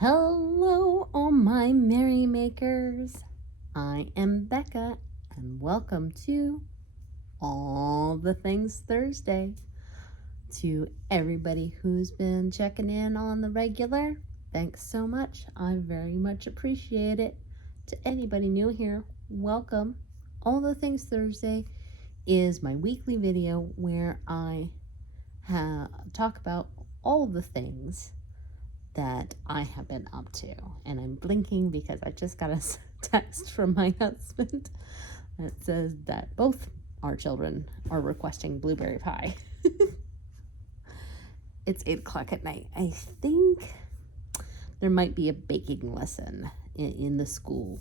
Hello, all my merrymakers. I am Becca, and welcome to All the Things Thursday. To everybody who's been checking in on the regular, thanks so much. I very much appreciate it. To anybody new here, welcome. All the Things Thursday is my weekly video where I talk about all the things that I have been up to. And I'm blinking because I just got a text from my husband that says that both our children are requesting blueberry pie. It's 8 o'clock at night. I think there might be a baking lesson in the school.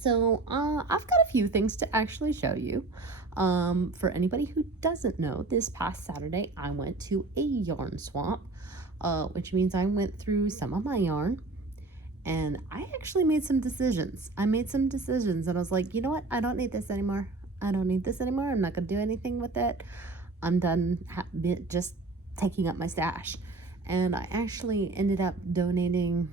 So I've got a few things to actually show you. For anybody who doesn't know, this past Saturday I went to a yarn swap, which means I went through some of my yarn, and I actually made some decisions. And I was like, you know what? I don't need this anymore. I'm not going to do anything with it. I'm done just taking up my stash. And I actually ended up donating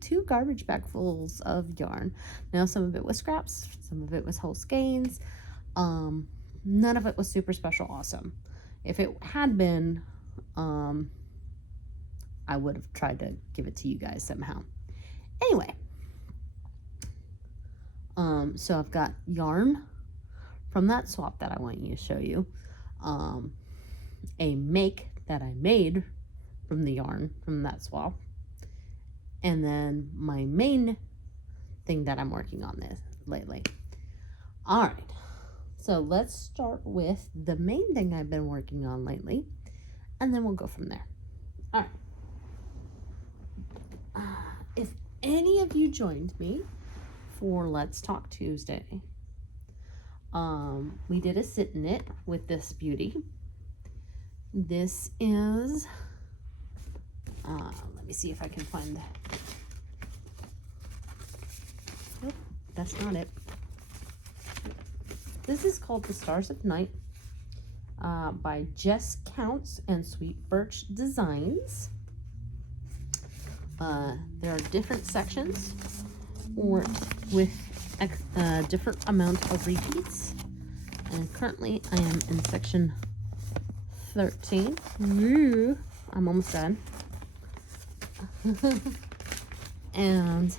2 garbage bagfuls of yarn. Now, some of it was scraps, some of it was whole skeins. None of it was super special awesome. If it had been, I would have tried to give it to you guys somehow. Anyway, so I've got yarn from that swap that I want you to show you, a make that I made from the yarn from that swap, and then my main thing that I'm working on this lately. All right, so let's start with the main thing I've been working on lately, and then we'll go from there. All right. If any of you joined me for Let's Talk Tuesday, we did a sit knit with this beauty. This is, let me see if I can find that. Nope, that's not it. This is called The Stars of Night by Jess Counts and Sweet Birch Designs. There are different sections worked with a different amount of repeats. And currently I am in section 13. Woo, I'm almost done. And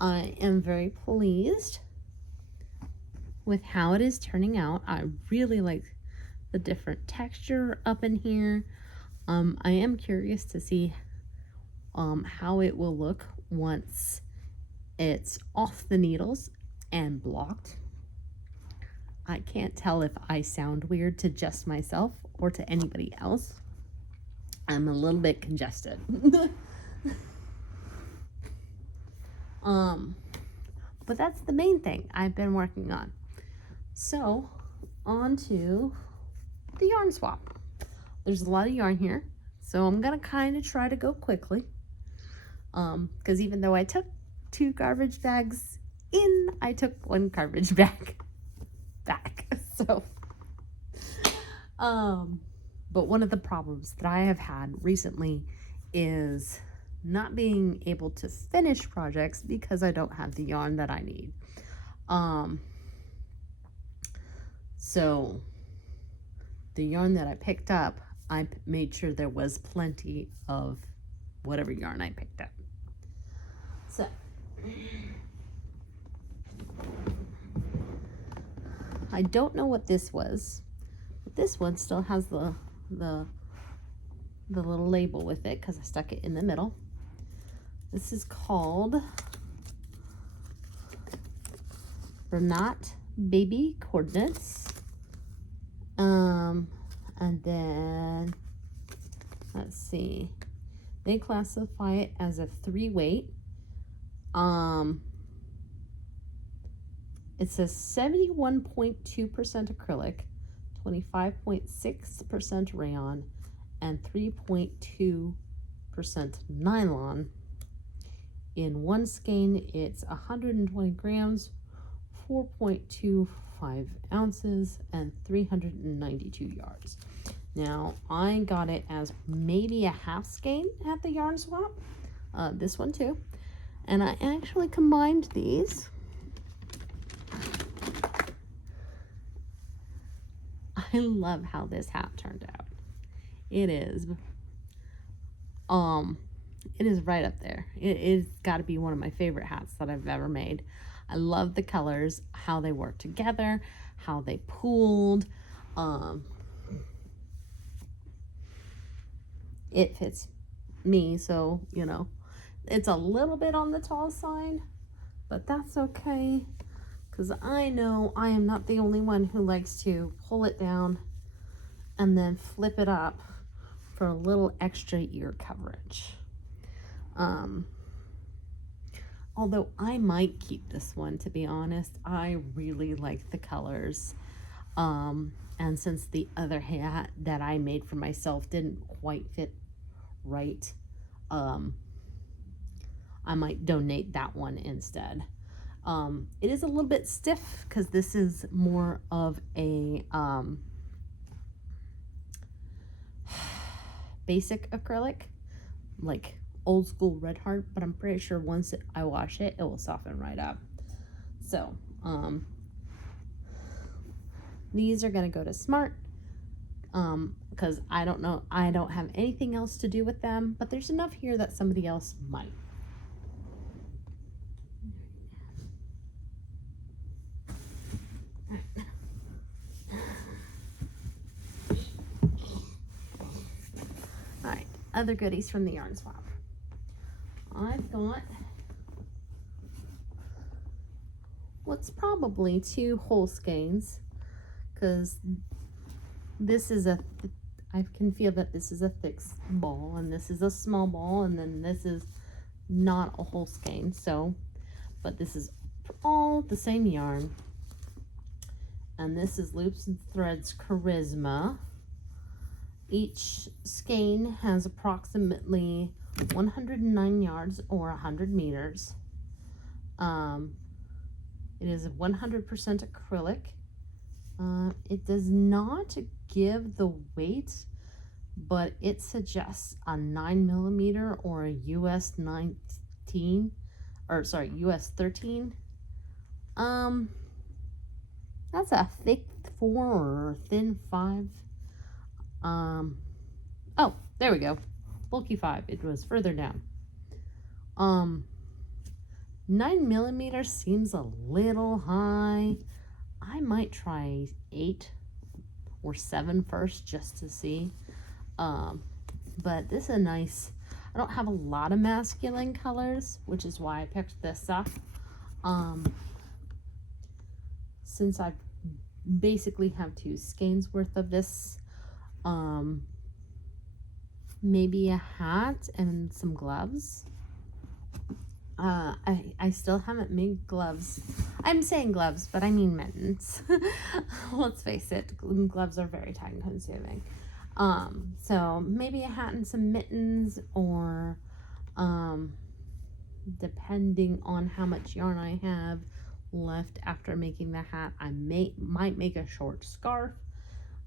I am very pleased with how it is turning out. I really like the different texture up in here. I am curious to see how it will look once it's off the needles and blocked. I can't tell if I sound weird to just myself or to anybody else. I'm a little bit congested. But that's the main thing I've been working on. So, on to the yarn swap. There's a lot of yarn here, so I'm gonna kind of try to go quickly. Because even though I took 2 garbage bags in, I took 1 garbage bag back. So, but one of the problems that I have had recently is not being able to finish projects because I don't have the yarn that I need. So the yarn that I picked up, I made sure there was plenty of whatever yarn I picked up. So I don't know what this was, but this one still has the little label with it because I stuck it in the middle. This is called Bernat Baby Coordinates. And then let's see, they classify it as a 3 weight. It says 71.2% acrylic, 25.6% rayon, and 3.2% nylon. In one skein, it's 120 grams, 4.25 ounces, and 392 yards. Now, I got it as maybe a half skein at the yarn swap. This one too. And I actually combined these. I love how this hat turned out. It is right up there. It's got to be one of my favorite hats that I've ever made. I love the colors, how they work together, how they pooled. It fits me, so you know, it's a little bit on the tall side, but that's okay, because I know I am not the only one who likes to pull it down and then flip it up for a little extra ear coverage. Although I might keep this one, to be honest. I really like the colors. And since the other hat that I made for myself didn't quite fit right, I might donate that one instead. It is a little bit stiff because this is more of a basic acrylic, like old school Red Heart, but I'm pretty sure once I wash it, it will soften right up. So these are gonna go to Smart, because I don't have anything else to do with them, but there's enough here that somebody else might. All right, other goodies from the yarn swap. I've got what's probably 2 whole skeins, because this is I can feel that this is a thick ball and this is a small ball, and then this is not a whole skein. So, but this is all the same yarn, and this is Loops and Threads Charisma. Each skein has approximately 109 yards or 100 meters. It is 100% acrylic. It does not give the weight, but it suggests a 9mm or a US 19, or sorry, US 13. That's a thick 4 or thin 5. Oh, there we go. Bulky 5. It was further down. 9mm seems a little high. I might try 8 or 7 first just to see. But this is a nice, I don't have a lot of masculine colors, which is why I picked this up. Since I basically have 2 skeins worth of this, maybe a hat and some gloves. I still haven't made gloves. I'm saying gloves, but I mean mittens. Let's face it, gloves are very time consuming. So maybe a hat and some mittens, or depending on how much yarn I have left after making the hat, I might make a short scarf.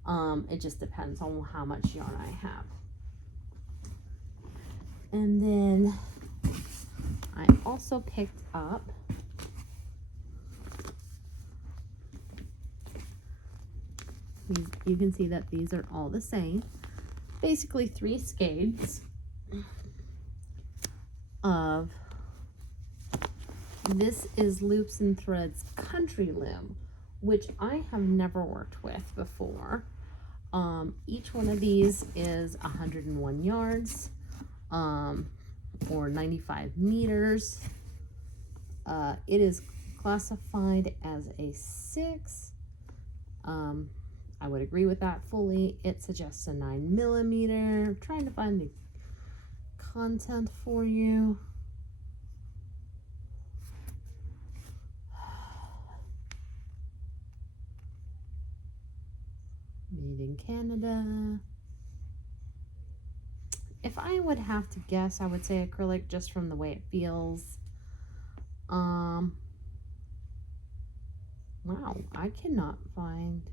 It just depends on how much yarn I have. And then I also picked up these. You can see that these are all the same. Basically 3 skeins of, this is Loops and Threads Country Loom, which I have never worked with before. Each one of these is 101 yards, or 95 meters. It is classified as a 6. I would agree with that fully. It suggests a 9mm. I'm trying to find the content for you. Made in Canada. If I would have to guess, I would say acrylic, just from the way it feels. Wow, I cannot find.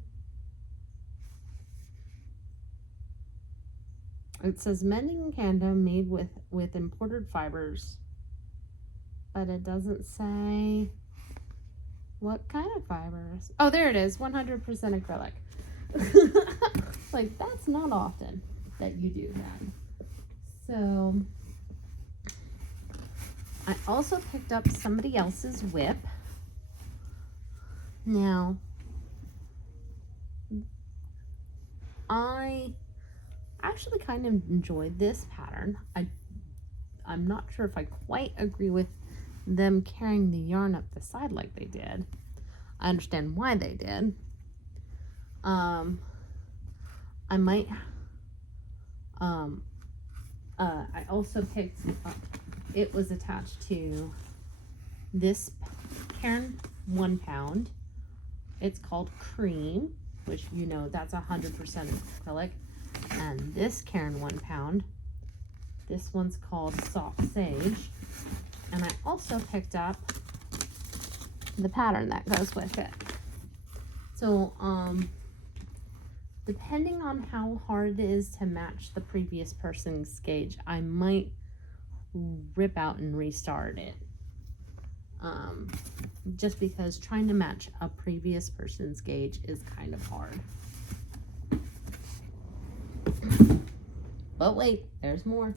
It says mending kanda made with imported fibers, but it doesn't say what kind of fibers. Oh, there it is, 100% acrylic. Like, that's not often that you do that. So I also picked up somebody else's whip. Now, I actually kind of enjoyed this pattern. I'm not sure if I quite agree with them carrying the yarn up the side like they did. I understand why they did. I might, I also picked, it was attached to this Caron 1 pound. It's called Cream, which you know that's 100% acrylic. And this Caron 1 pound, this one's called Soft Sage. And I also picked up the pattern that goes with it. So, depending on how hard it is to match the previous person's gauge, I might rip out and restart it. Just because trying to match a previous person's gauge is kind of hard. But wait, there's more.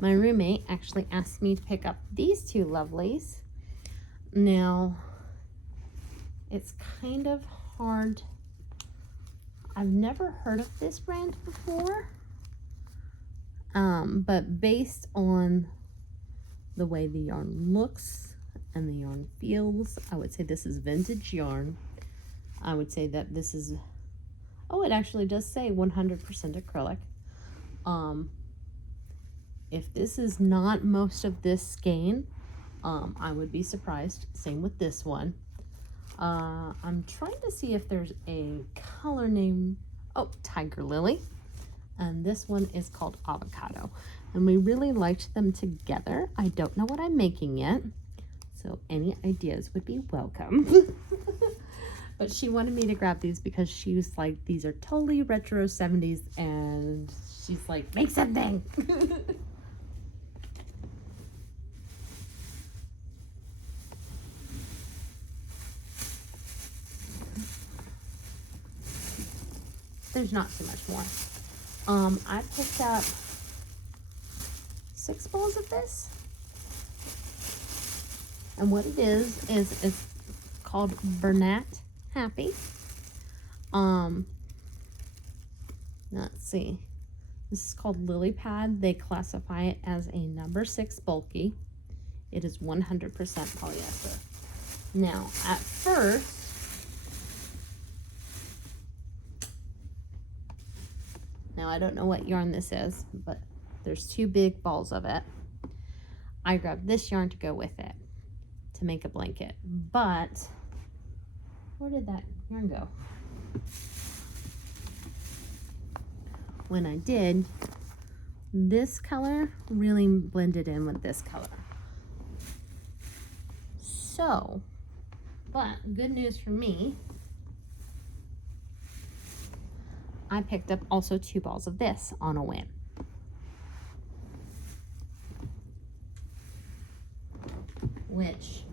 My roommate actually asked me to pick up these two lovelies. Now, it's kind of hard. I've never heard of this brand before. But based on the way the yarn looks and the yarn feels, I would say this is vintage yarn. I would say that this is, oh, it actually does say 100% acrylic. If this is not most of this skein, I would be surprised. Same with this one. I'm trying to see if there's a color name. Oh, Tiger Lily. And this one is called Avocado. And we really liked them together. I don't know what I'm making yet, so any ideas would be welcome. But she wanted me to grab these because she was like, these are totally retro 70s, and she's like, make something. There's not too much more. I picked up 6 balls of this. And what it is it's called Bernat Happy. Let's see. This is called Lily Pad. They classify it as a number 6 bulky. It is 100% polyester. Now, at first, now I don't know what yarn this is, but there's 2 big balls of it. I grabbed this yarn to go with it to make a blanket, but where did that yarn go? When I did, this color really blended in with this color. So, but good news for me, I picked up also 2 balls of this on a whim. Which,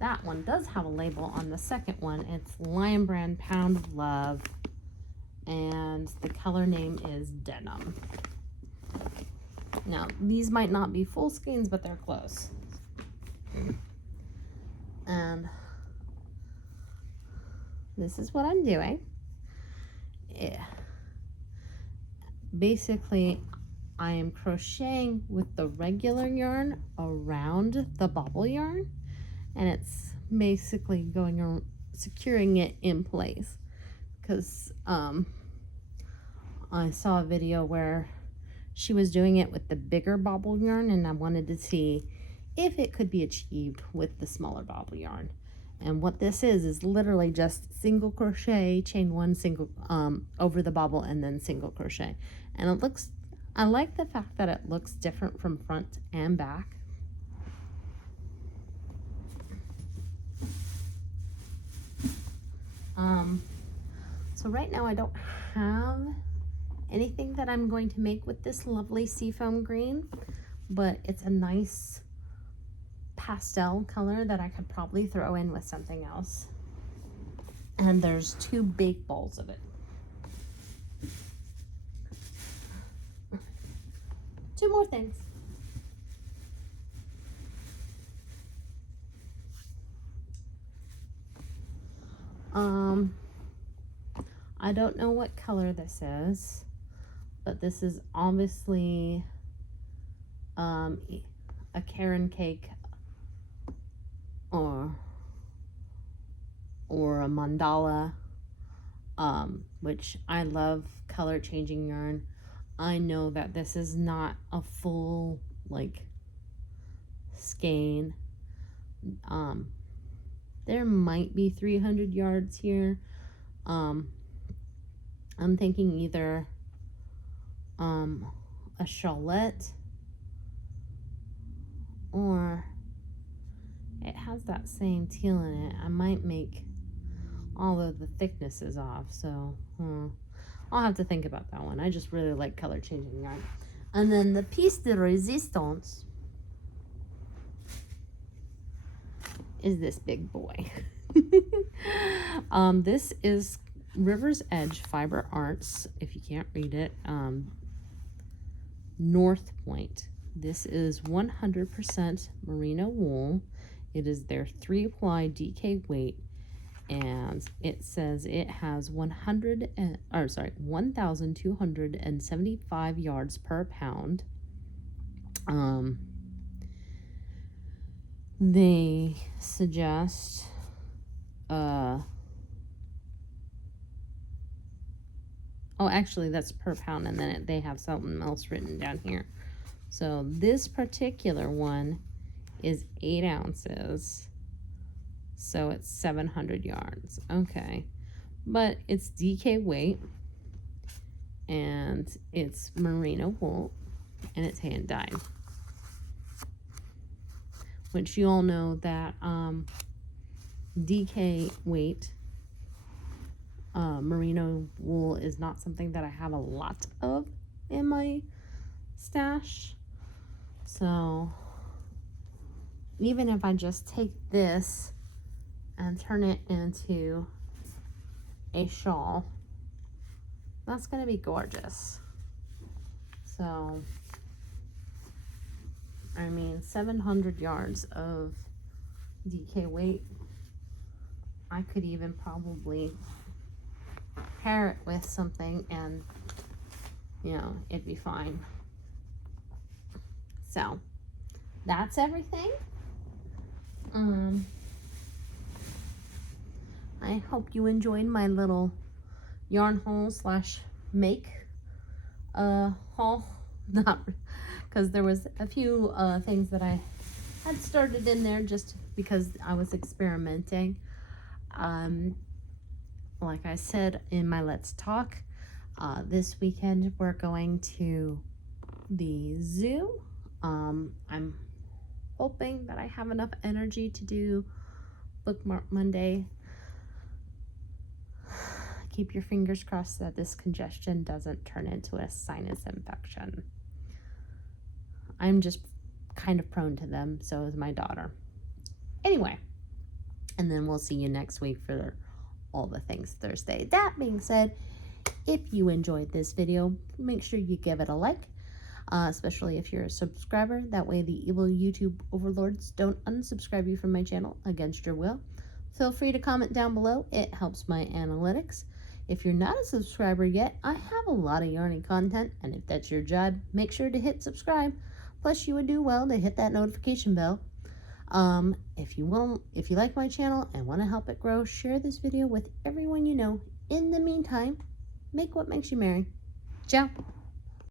that one does have a label on the second one. It's Lion Brand Pound of Love, and the color name is Denim. Now, these might not be full skeins, but they're close. And this is what I'm doing. Yeah. Basically, I am crocheting with the regular yarn around the bobble yarn, and it's basically going around, securing it in place, because I saw a video where she was doing it with the bigger bobble yarn, and I wanted to see if it could be achieved with the smaller bobble yarn. And what this is literally just single crochet, chain 1 single over the bobble, and then single crochet. And it looks, I like the fact that it looks different from front and back. So right now I don't have anything that I'm going to make with this lovely seafoam green, but it's a nice pastel color that I could probably throw in with something else. And there's 2 big bowls of it. Two more things. I don't know what color this is, but this is obviously a Caron cake or a mandala, which I love color changing yarn. I know that this is not a full like skein. There might be 300 yards here. I'm thinking either a shawlette, or it has that same teal in it. I might make all of the thicknesses off, so I'll have to think about that one. I just really like color changing yarn. And then the piece de resistance is this big boy. This is River's Edge Fiber Arts, if you can't read it, North Point. This is 100% merino wool. It is their 3-ply DK weight, and it says it has 1,275 yards per pound. They suggest oh, actually that's per pound, and then they have something else written down here. So this particular one is 8 ounces, so it's 700 yards. Okay, but it's DK weight, and it's merino wool, and it's hand dyed, which you all know that DK weight merino wool is not something that I have a lot of in my stash. So even if I just take this and turn it into a shawl, that's gonna be gorgeous. So I mean, 700 yards of DK weight. I could even probably pair it with something and, you know, it'd be fine. So that's everything. I hope you enjoyed my little yarn haul slash make haul. Not because there was a few things that I had started in there just because I was experimenting. Like I said in my Let's Talk, this weekend we're going to the zoo. I'm hoping that I have enough energy to do Bookmark Monday. Keep your fingers crossed that this congestion doesn't turn into a sinus infection. I'm just kind of prone to them, so is my daughter. Anyway, and then we'll see you next week for All the Things Thursday. That being said, if you enjoyed this video, make sure you give it a like, especially if you're a subscriber. That way the evil YouTube overlords don't unsubscribe you from my channel against your will. Feel free to comment down below. It helps my analytics. If you're not a subscriber yet, I have a lot of yarny content, and if that's your job, make sure to hit subscribe. Plus, you would do well to hit that notification bell. If you like my channel and want to help it grow, share this video with everyone you know. In the meantime, make what makes you merry. Ciao.